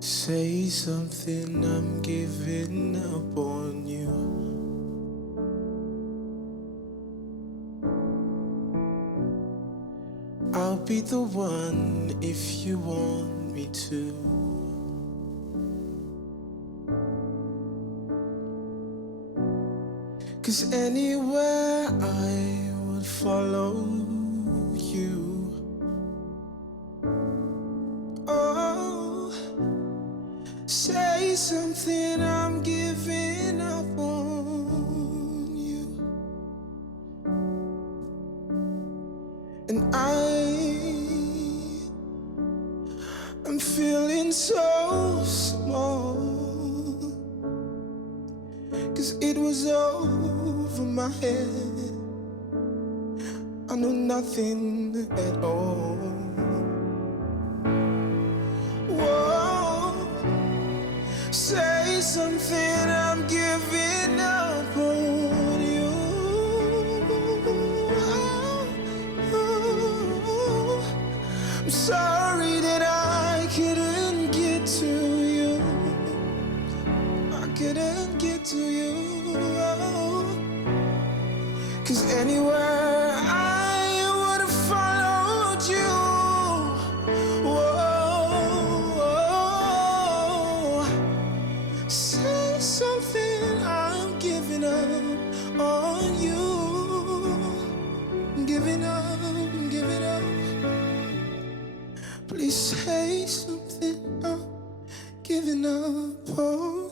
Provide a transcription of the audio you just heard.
Say something, I'm giving up on you. I'll be the one if you want me to. Cause anywhere I would follow you. Oh, say something, I'm giving up on you. And I'm feeling so small. Cause it was over my head. I know nothing at all. Whoa, say something, I'm giving up on you. I'm sorry that I couldn't get to you. I couldn't get to you. Cause anywhere I would have followed you. Whoa, say something, I'm giving up on you. Giving up, giving up. Please say something, I'm giving up on you.